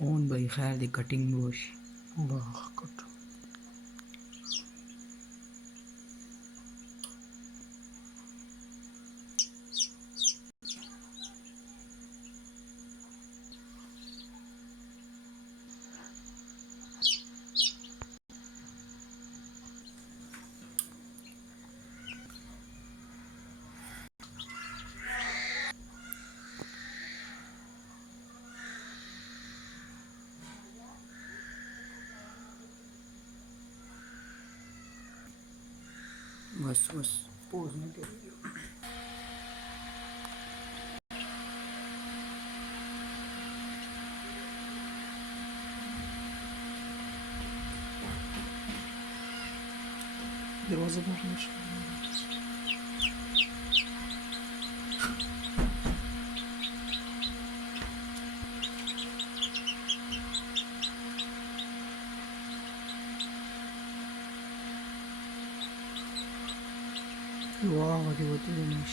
اون به خیر د کټینګ وشي. باخت बस पोज में करिए. दरवाजा बंद कर. वाह, वो तो नहीं